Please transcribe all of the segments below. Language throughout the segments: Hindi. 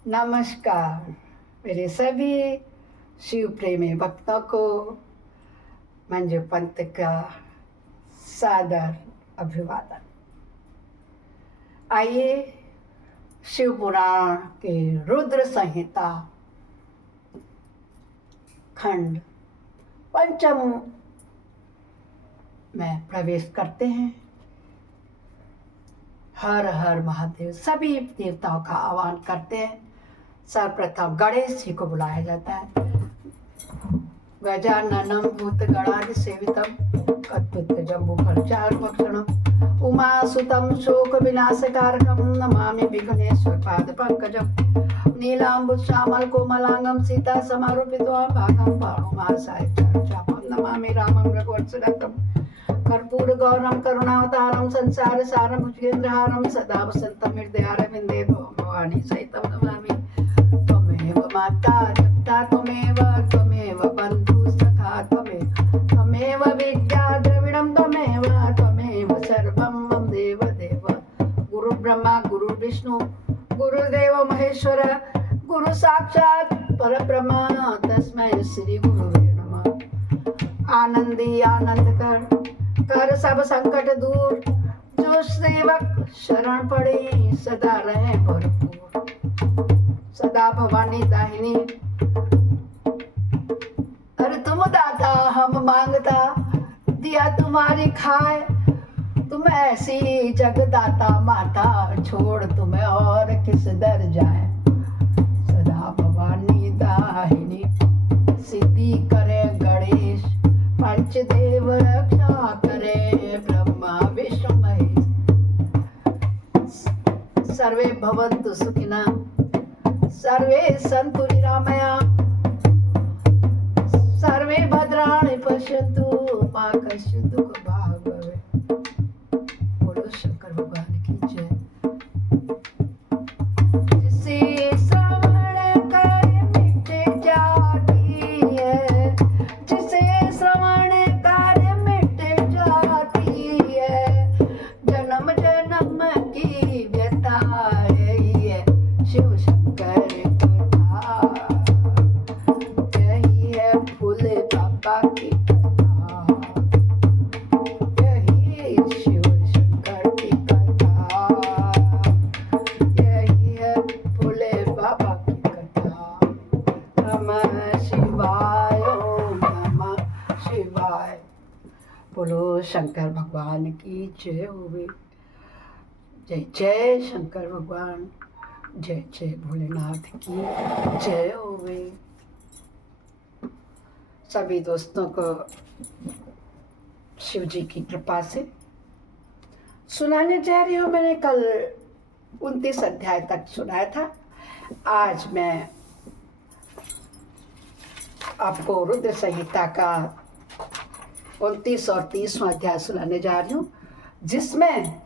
नमस्कार मेरे सभी शिव प्रेमी भक्तों को मंजू पंत का सादर अभिवादन। आइए शिव पुराण के रुद्र संहिता खंड पंचम में प्रवेश करते हैं। हर हर महादेव सभी देवताओं का आह्वान करते हैं। सर्वप्रथम गणेश जी को बुलाया जाता है। गजाननम भूतगणादि सेवितम अद्भुत जम्बूफलचारु भक्षणम उमासुतं शोक विनाशकारकं नमामि विघ्नेश्वर पाद पंकजम नीलाम्बुश्यामल कोमलांगम सीता समारोपित्वा भागं बाणुमासाय चापं नमामि रामं रघुवंशरथं कर्पूर गौरम करुणावतारम संसार सारम भुजगेन्द्रहारम सदा वसंतम हृदयारविंदे भवानी सहितं नमामि। त्वमेव माता पिता त्वमेव बन्धु सखा त्वमेव विद्या द्रविणं त्वमेव सर्वं मम देव देव। गुरु ब्रह्मा गुरु विष्णु गुरुदेव महेश्वर गुरु साक्षात् परब्रह्म तस्मै श्री गुरुवे नमः। आनंदी आनंद कर सब संकट दूर, जो सेवक शरण पड़े सदा रहे भरपूर। सदा भवानी दाहिनी अरे तुम दाता हम मांगता, दिया तुम्हारी खाए। तुम ऐसी जगदाता माता, छोड़ तुम्हें और किस दर जाए। सदा भवानी दाहिनी सिद्धि करे गणेश, पंचदेव रक्षा करे ब्रह्मा विष्णु महेश। सर्वे भवन्तु सुखिनः सर्वे सन्तु निरामया सर्वे भद्राणि पश्यन्तु मा कश्चित् दुःख भाग् भवेत्। बोलो शंकर भगवान की जय। जिसे श्रवण करे मिटे जाती है, जिसे श्रवण करे मिटे जाती है। जन्म जन्म की व्यथा है शिव शंकर कथा, यही है भोले बाबा की कथा, यही शिव शंकर की कथा, यही है भोले बाबा की कथा। नमः शिवाय ओम नमः शिवाय। बोलो शंकर भगवान की जय होवे। जय जय शंकर भगवान, जय जय भोलेनाथ की जय होवे। सभी दोस्तों को शिव जी की कृपा से सुनाने जा रही हूँ। मैंने कल 29 अध्याय तक सुनाया था। आज मैं आपको रुद्र संहिता का 29 और 30वां अध्याय सुनाने जा रही हूँ, जिसमें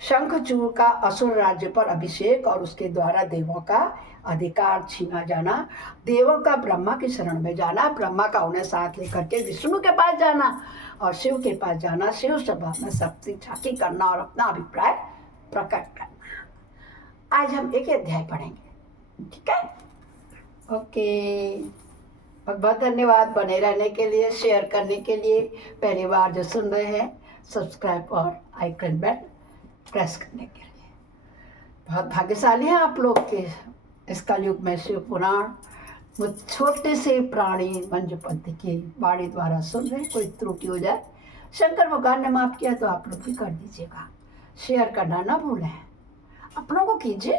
शंखचूड़ का असुर राज्य पर अभिषेक और उसके द्वारा देवों का अधिकार छीना जाना, देवों का ब्रह्मा की शरण में जाना, ब्रह्मा का उन्हें साथ लेकर के विष्णु के पास जाना और शिव के पास जाना, शिव सभा में सबसे झांकी करना और अपना अभिप्राय प्रकट करना। आज हम एक अध्याय पढ़ेंगे, ठीक है? ओके, बहुत बहुत धन्यवाद बने रहने के लिए, शेयर करने के लिए। पहली बार जो सुन रहे हैं सब्सक्राइब और आइकन बेल प्रेस करने के लिए। बहुत भाग्यशाली हैं आप लोग के इस कलयुग में शिव पुराण वो छोटे से प्राणी मंजू पंत की वाणी द्वारा सुन रहे हैं। कोई त्रुटि हो जाए, शंकर भगवान ने माफ़ किया तो आप लोग भी कर दीजिएगा। शेयर करना ना भूलें, अपनों को कीजिए,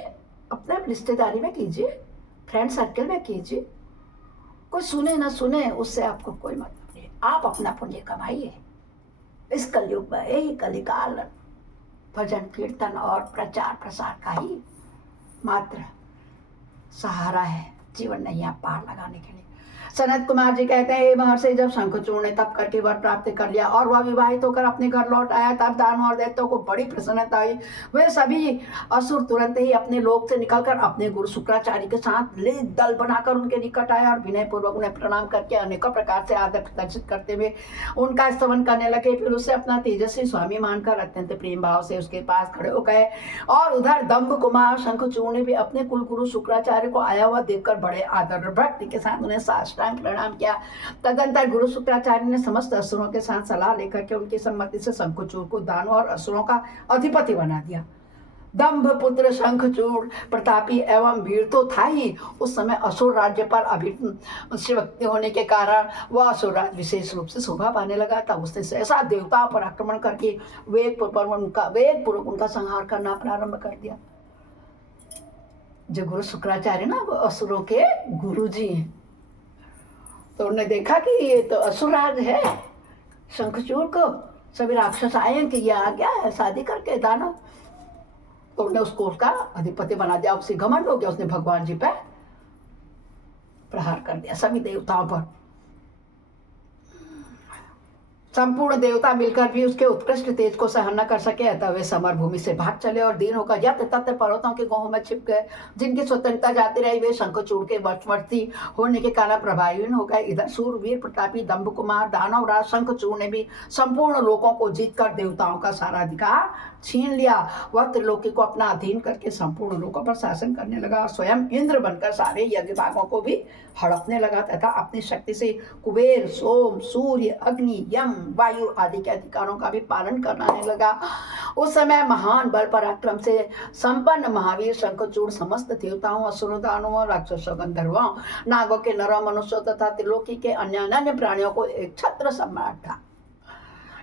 अपने रिश्तेदारी में कीजिए, फ्रेंड सर्कल में कीजिए। कोई सुने ना सुने उससे आपको कोई मतलब नहीं। आप अपना पुण्य कमाइए। इस कलयुग में यही कलिकाल भजन कीर्तन और प्रचार प्रसार का ही मात्र सहारा है जीवन नैया पार लगाने के लिए। सनत कुमार जी कहते हैं, हे महर्षि, जब शंखचूड़ ने तप करके वर प्राप्त कर लिया और वह विवाहित होकर अपने घर लौट आया, तब दानव और दैत्यों को बड़ी प्रसन्नता हुई। वे सभी असुर तुरंत ही अपने लोक से निकलकर अपने गुरु शुक्राचार्य के साथ ले दल बनाकर उनके निकट आए और विनय पूर्वक उन्हें प्रणाम करके अनेकों प्रकार से आदर प्रदर्शित करते हुए उनका स्तवन करने लगे। फिर उसे अपना तेजस्वी स्वामी मानकर अत्यंत प्रेम भाव से उसके पास खड़े हो गए। और उधर दंभ कुमार शंखचूड़ ने भी अपने कुल गुरु शुक्राचार्य को आया हुआ देखकर बड़े आदर भक्ति के साथ उन्हें साष्टांग प्रणाम किया। तदंतर गुरु शुक्राचार्य ने समस्त असुरों के साथ सलाह लेकर के उनकी सम्मति से शंखचूड़ को दानव और असुरों का अधिपति बना दिया। दंभ पुत्र शंखचूड़ प्रतापी एवं वीर तो था ही, उस समय असुर राज्य पर अभिषिक्त होने के कारण वह असुर राज्य विशेष रूप से शोभा पाने लगा। तब उसने सहसा देवताओं पर आक्रमण करके वेग पूर्वक उनका संहार करना प्रारंभ कर दिया। जो गुरु शुक्राचार्य ना, वो असुरों के गुरु जी हैं। तो उन्होंने देखा कि ये तो असुर राज है, शंखचूड़ को सभी राक्षस आए कि ये आ गया है शादी करके दानव, तो उन्होंने उसको उसका अधिपति बना दिया। उसे घमंड हो गया, उसने भगवान जी पर प्रहार कर दिया, सभी देवताओं पर। संपूर्ण देवता मिलकर भी उसके उत्कृष्ट तेज को सहन न कर सके, अतः वे समर भूमि से भाग चले और दीन होकर यत्र तत्र पर्वतों के गुहाओं में छिप गए। जिनकी स्वतंत्रता जाती रही वे शंखचूड़ के वशवर्ती होने के कारण प्रभावहीन हो गए। इधर सूरवीर प्रतापी दंभ कुमार दानवराज शंखचूड़ ने भी संपूर्ण लोकों को जीतकर देवताओं का सारा अधिकार छीन लिया। वह त्रिलोकी को अपना अधीन करके संपूर्ण लोकों पर शासन करने लगा। स्वयं इंद्र बनकर सारे यज्ञ भागों को भी हड़पने लगा तथा अपनी शक्ति से कुबेर, सोम, सूर्य, अग्नि, यम, वायु आदि के अधिकारों का भी पालन करने लगा। उस समय महान बल पराक्रम से संपन्न महावीर शंखचूड़ समस्त देवताओं, असुरों, दानवों, राक्षसों, गंधर्वों, नागों के नरों, मनुष्यों तथा त्रिलोकी के अन्य प्राणियों को एक छत्र सम्राट था।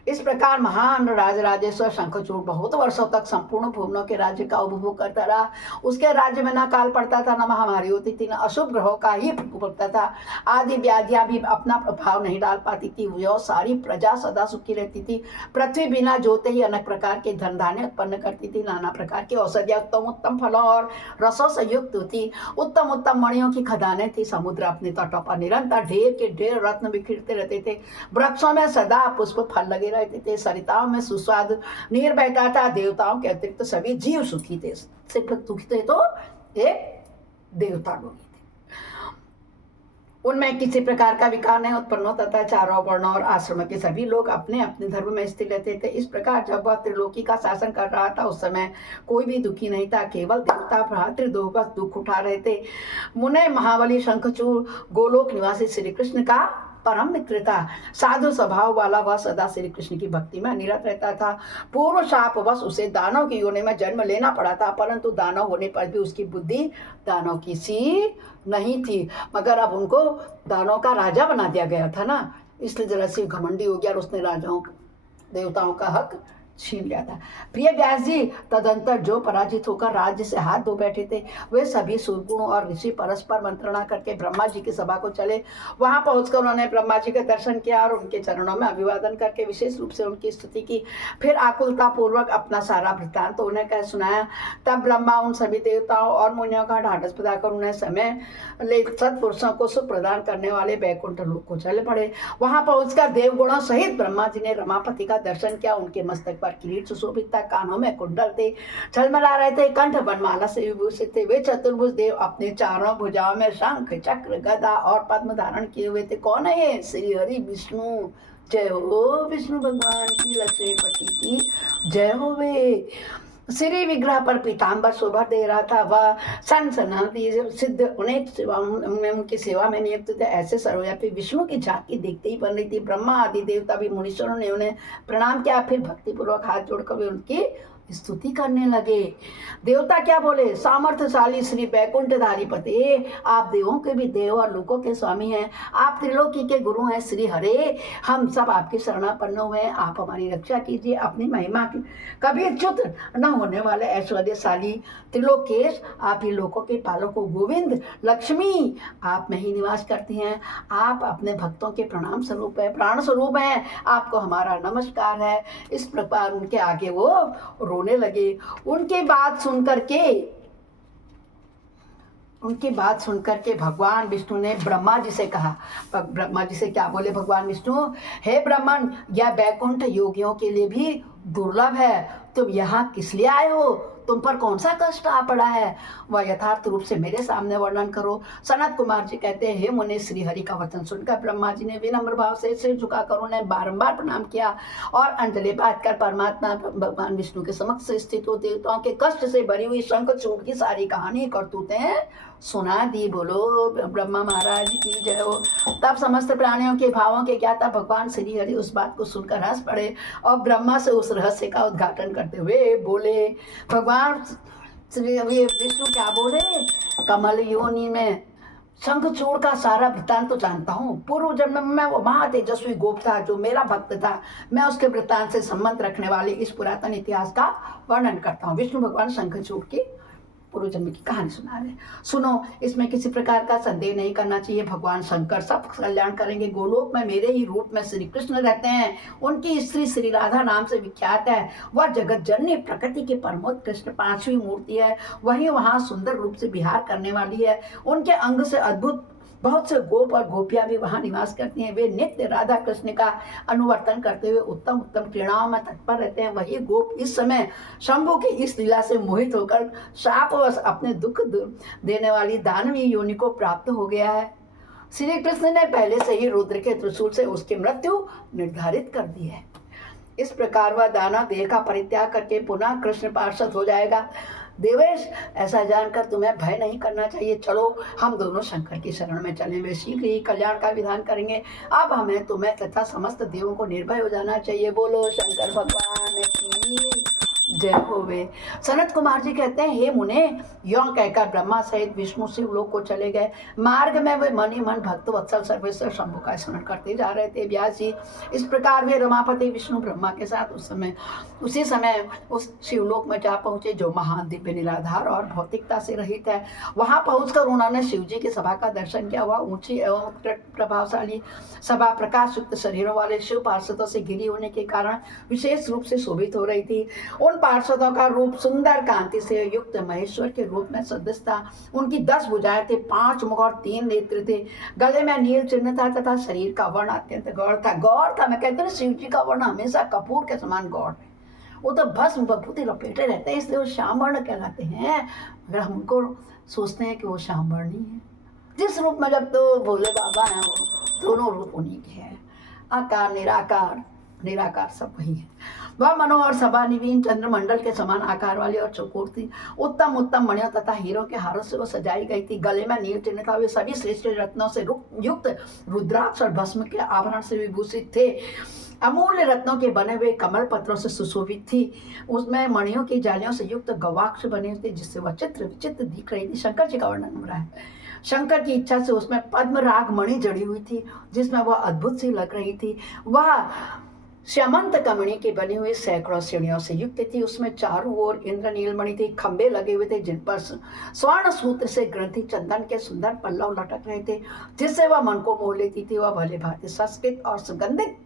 इस प्रकार महान राजराजेश्वर शंखचूड़ बहुत वर्षों तक संपूर्ण भुवनों के राज्य का उपभोग करता रहा। उसके राज्य में न काल पड़ता था, न महामारी होती थी, न अशुभ ग्रहों का ही प्रकोप पड़ता था। आदि व्याधियां भी अपना प्रभाव नहीं डाल पाती थी। वह सारी प्रजा सदा सुखी रहती थी। पृथ्वी बिना जोते ही अनेक प्रकार के धन धान्य उत्पन्न करती थी। नाना प्रकार की औषधियां उत्तम उत्तम फलों और रसों से युक्त थी। उत्तम उत्तम मणियों की खदानें थी। समुद्र अपने तटों पर निरंतर ढेर के ढेर रत्न बिखरते रहते थे। वृक्षों में सदा पुष्प फल लगे रहते थे। सरिताओं में सुस्वाद नीर बहता था। देवताओं के अतिरिक्त सभी जीव सुखी थे। सिर्फ सुखी थे तो एक देवता लोग थे। उनमें किसी प्रकार का विकार नहीं उत्पन्न होता था। चारों वर्णों और आश्रम के सभी लोग अपने अपने धर्म में स्थिर रहते थे। इस प्रकार जब वह त्रिलोकी का शासन कर रहा था उस समय कोई भी दुखी नहीं था। केवल देवता भ्रातृ बस दुख उठा रहे थे। मुने महाबली शंखचूड़ गोलोक निवासी श्री कृष्ण का परम मित्र था। साधु स्वभाव वाला वह सदा श्री कृष्ण की भक्ति में निरत रहता था। पूर्व शाप बस उसे दानव की योनि में जन्म लेना पड़ा था, परंतु दानव होने पर भी उसकी बुद्धि दानव की सी नहीं थी। मगर अब उनको दानव का राजा बना दिया गया था ना, इसलिए जरा सी घमंडी हो गया और उसने राजाओं देवताओं का हक छीन लिया था। प्रिय व्यास जी, तदंतर जो पराजित होकर राज्य से हाथ धो बैठे थे वे सभी सूरगुण और ऋषि परस्पर मंत्रणा करके ब्रह्मा जी की सभा को चले। वहां पहुंचकर उन्होंने ब्रह्मा जी का दर्शन किया और उनके चरणों में अभिवादन करके विशेष रूप से उनकी स्तुति की। फिर आकुलता पूर्वक अपना सारा वृत्तांत तो उन्हें कह सुनाया। तब ब्रह्मा उन सभी देवताओं और मुनियों का ढाढ़स बधाकर उन्हें समय ले सत्पुरुषों को सुख प्रदान करने वाले बैकुंठ लोक को चले पड़े। वहां पहुंचकर देवगुणों सहित ब्रह्मा जी ने रमापति का दर्शन किया। उनके मस्तक पर किरीट सुशोभित था, कानों में कुंडल थे, झलमला रहे थे, कंठ वनमाला से विभूषित थे। वे चतुर्भुज देव अपने चारों भुजाओं में शंख, चक्र, गदा और पद्म धारण किए हुए थे। कौन है ये? श्री हरि विष्णु। जय हो विष्णु भगवान की, लक्ष्मीपति की जय हो। वे श्री विग्रह पर पीताम्बर शोभा दे रहा था। वह सनसनाती सिद्ध अनेक सेवाओं में उनकी सेवा में नियुक्त थे। ऐसे सर्वव्यापी विष्णु की झांकी देखते ही बन रही थी। ब्रह्मा आदि देवता भी मुनीश्वरों ने उन्हें प्रणाम किया। फिर भक्तिपूर्वक हाथ जोड़कर वे उनकी स्तुति करने लगे। देवता क्या बोले? सामर्थ्यशाली श्री बैकुंठधारीपते, आप देवों के भी देव और लोकों के स्वामी हैं। आप त्रिलोकी के गुरु हैं श्री हरे। हम सब आपकी शरणापन्न हुए हैं। आप हमारी रक्षा कीजिए। अपनी महिमा की कभी च्युत न होने वाले ऐश्वर्यशाली त्रिलोकेश, आप ही लोकों के पालक हो। गोविंद, लक्ष्मी आप में ही निवास करती हैं। आप अपने भक्तों के प्रणाम स्वरूप है, प्राण स्वरूप हैं। आपको हमारा नमस्कार है। इस प्रकार उनके आगे वो रोने लगे। उनकी बात सुन करके उनकी बात सुनकर के भगवान विष्णु ने ब्रह्मा जी से कहा। ब्रह्मा जी से क्या बोले भगवान विष्णु, हे ब्राह्मण, यह बैकुंठ योगियों के लिए भी दुर्लभ है, तुम यहाँ किस लिए आए हो, तुम पर कौन सा कष्ट आ पड़ा है, वह यथार्थ रूप से मेरे सामने वर्णन करो। सनत कुमार जी कहते हैं, हे मुनि, श्री हरि का वचन सुनकर ब्रह्मा जी ने विनम्र भाव से सिर झुकाकर उन्हें बारंबार प्रणाम किया और अंजलि बांधकर परमात्मा भगवान विष्णु के समक्ष स्थित हो देवताओं के कष्ट से भरी हुई शंखचूड़ की सारी कहानी करतूतें सुना दी। बोलो ब्रह्मा महाराज की जय हो। तब समस्त प्राणियों के भावों के ज्ञाता भगवान श्री हरि उस बात को सुनकर हंस पड़े और ब्रह्मा से उस रहस्य का उद्घाटन करते हुए बोले। भगवान श्री विष्णु क्या बोले, कमल योनि में शंखचूड़ का सारा वृत्तांत तो जानता हूँ। पूर्व जन्म में वो महातेजस्वी गोप था जो मेरा भक्त था, मैं उसके वृत्तांत से संबंध रखने वाले इस पुरातन इतिहास का वर्णन करता हूँ। विष्णु भगवान शंखचूड़ की पूर्व जन्म की कहानी सुना रहे। सुनो, इसमें किसी प्रकार का संदेह नहीं करना चाहिए। भगवान शंकर सब कल्याण करेंगे। गोलोक में मेरे ही रूप में श्री कृष्ण रहते हैं। उनकी स्त्री श्री राधा नाम से विख्यात है। वह जगत जननी प्रकृति की परमोत्कृष्ट पांचवी मूर्ति है। वही वहाँ सुंदर रूप से विहार करने वाली है। उनके अंग से अद्भुत बहुत से गोप और गोपियां भी वहां निवास करती हैं। वे नित्य राधा कृष्ण का अनुवर्तन करते हुए उत्तम उत्तम क्रीड़ाओं में तत्पर रहते हैं। वही गोप इस समय शंभु की इस लीला से मोहित होकर शापवश अपने दुख देने वाली दानवी योनि को प्राप्त हो गया है। श्री कृष्ण ने पहले से ही रुद्र के त्रिशूल से उसकी मृत्यु निर्धारित कर दी है। इस प्रकार वह दानव देह का परित्याग करके पुनः कृष्ण पार्षद हो जाएगा। देवेश, ऐसा जानकर तुम्हें भय नहीं करना चाहिए। चलो हम दोनों शंकर की शरण में चलें, वे शीघ्र ही कल्याण का विधान करेंगे। अब हमें तुम्हें तथा समस्त देवों को निर्भय हो जाना चाहिए। बोलो शंकर भगवान की जय होवे। सनत कुमार जी कहते हैं, हे मुने, यों कहकर ब्रह्मा सहित विष्णु शिव लोक को चले गए। मार्ग में वे मनी मन भक्त वत्सल सर्वेश्वर शंभु का स्मरण करते जा रहे थे। व्यास जी, इस प्रकार वे रमापति विष्णु ब्रह्मा के साथ उसी समय उस शिवलोक में जा पहुंचे जो महान दिव्य निराधार और भौतिकता से रहित है। वहां पहुंचकर उन्होंने शिव जी की सभा का दर्शन किया। वह ऊंची एवं प्रभावशाली सभा प्रकाश युक्त शरीरों वाले शिव पार्षदों से घिरी होने के कारण विशेष रूप से शोभित हो रही थी। उन पार्षदों का रूप सुंदर कांति से युक्त महेश्वर के रूप में सदृश था। उनकी 10 भुजाएं थी, 5 मुख और 3 नेत्र थे। गले में नील चिन्ह था तथा शरीर का वर्ण अत्यंत गौर था। गौर था, मैं कहते हैं शिव जी का वर्ण हमेशा कपूर के समान गौर है। वो तो भस्म विभूति लपेटे रहते हैं, इसलिए वो श्याम वर्ण कहलाते हैं। अगर हम उनको सोचते हैं कि वो श्याम वर्ण ही है, जिस रूप में जब तो भोले बाबा हैं, वो दोनों रूप उन्हीं के हैं। आकार निराकार सब वही है। वह मनोहर सभा निवीन चंद्रमंडल के समान आकार वाली और चौकोर थी। उत्तम उत्तम मणियों तथा हीरों के हारों से वो सजाई गई थी। गले में नील चिन्ह था। वे सभी श्रेष्ठ रत्नों से युक्त रुद्राक्ष और भस्म के आभरण से विभूषित थे। अमूल्य रत्नों के बने हुए कमल पत्रों से सुशोभित थी। उसमें मणियों की जालियों से युक्त गवाक्ष बने थे, जिससे वह चित्र विचित्र दिख रही थी। शंकर जी का वर्णन हो रहा है। शंकर की इच्छा से उसमें पद्म राग मणि जड़ी हुई थी, जिसमें वह अद्भुत सी लग रही थी। वह श्यामंत कमणी की बनी हुई सैकड़ों सीढ़ियों से युक्त थी। उसमें चारों ओर इंद्रनील मणि थी। खंबे लगे हुए थे जिन पर स्वर्ण सूत्र से ग्रंथि चंदन के सुंदर पल्लव लटक रहे थे, जिससे वह मन को मोह लेती थी। वह भले भांति संस्कृत और सुगंधित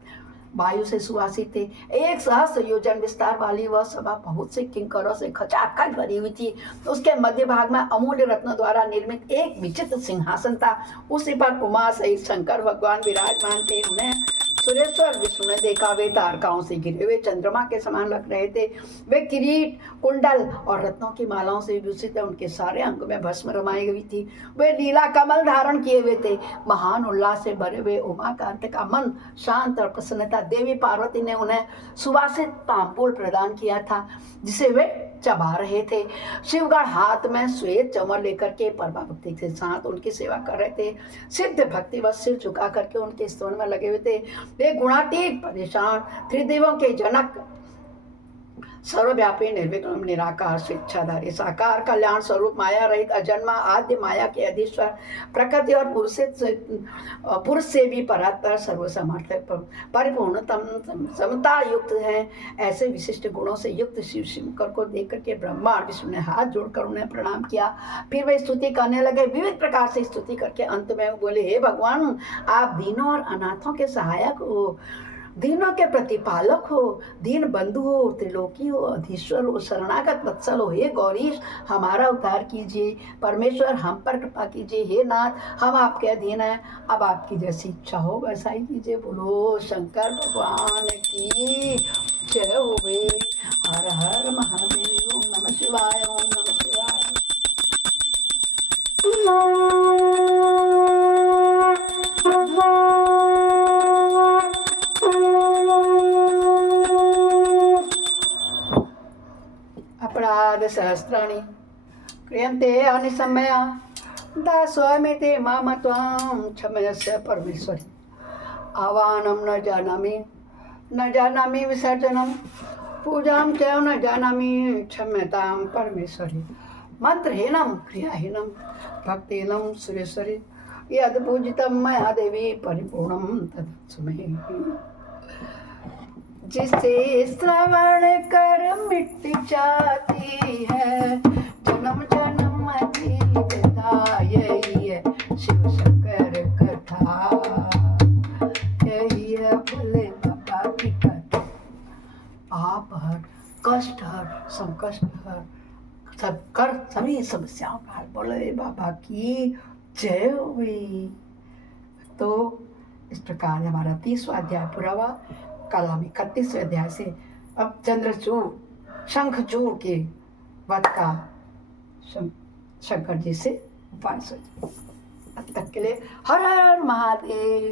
वायु से सुवासित थे। एक सहस्त्र योजन विस्तार वाली वह सभा बहुत से किंकरों से खचाखच भरी हुई थी। उसके मध्य भाग में अमूल्य रत्नों द्वारा निर्मित एक विचित्र सिंहासन था। उसी पर उमा सहित शंकर भगवान विराजमान थे। उन्हें सुरेश्वर विष्णु ने देखा। वे तारकाओं से घिरे हुए चंद्रमा के समान लग रहे थे। वे किरीट, कुंडल और रत्नों की मालाओं से विभूषित थे। उनके सारे अंग में भस्म रमाई हुई थी। वे लीला कमल धारण किए हुए थे। महान उल्लास से भरे हुए उमाकांत का मन शांत और प्रसन्न था। देवी पार्वती ने उन्हें सुवासित तांबूल प्रदान किया था, जिसे वे चबा रहे थे। शिवगण हाथ में श्वेत चमर लेकर के परमा भक्ति के साथ उनकी सेवा कर रहे थे। सिद्ध भक्ति व सिर झुका करके उनके स्तवन में लगे हुए थे। वे गुणातीत परेशान त्रिदेवों के जनक, सर्वव्यापी निर्विक्रम निराकार स्वेच्छाधारी साकार कल्याण स्वरूप माया रहित अजन्मा आद्य माया के अधीश्वर प्रकृति और पुरुष से भी परात्पर सर्वसमर्थ परिपूर्णतम समता युक्त हैं। ऐसे विशिष्ट गुणों से युक्त शिव शंकर को देख करके ब्रह्मा और विष्णु ने हाथ जोड़कर उन्हें प्रणाम किया। फिर वे स्तुति करने लगे। विविध प्रकार से स्तुति करके अंत में बोले, हे भगवान, आप दीनों और अनाथों के सहायक हो। दीनों के प्रतिपालक हो, दीन बंधु हो, त्रिलोकी हो, अधीश्वर हो, शरणागत वत्सल हो। हे गौरीश, हमारा उद्धार कीजिए। परमेश्वर, हम पर कृपा कीजिए। हे नाथ, हम आपके अधीन हैं, अब आपकी जैसी इच्छा हो वैसा ही कीजिए। बोलो शंकर भगवान की जय हो। हर हर महादेव। ओम नमः शिवाय। ओम नमः शिवाय। अपराध सहस्राणि क्रियन्ते अनिशमया दास्वामिते माम त्वां क्षमयस्य परमेश्वरी। आवाहनं न जानामि विसर्जनं पूजां च न जानामि क्षम्यतां परमेश्वरी। मंत्रहीनं क्रियाहीनं भक्तिहीनं सुरेश्वरी। यद् पूजितं मया देवी परिपूर्णं तदस्तु मे। जिसे श्रवण कर मिट जाती है जन्म जन्म की विधा। यही है शिव शंकर कथा, यही है भोले बाबा की कथा। आप हर, कष्ट हर, संकष्ट हर, सब कर सभी समस्याओं का हल। भोले बाबा की जय हुई। तो इस प्रकार हमारा 30वां अध्याय पूरा हुआ। कल हम 31वें अध्याय से अब चंद्रचूड़ शंखचूड़ के वध का शंकर जी से उपाय सोच। अब तक के लिए हर हर महादेव।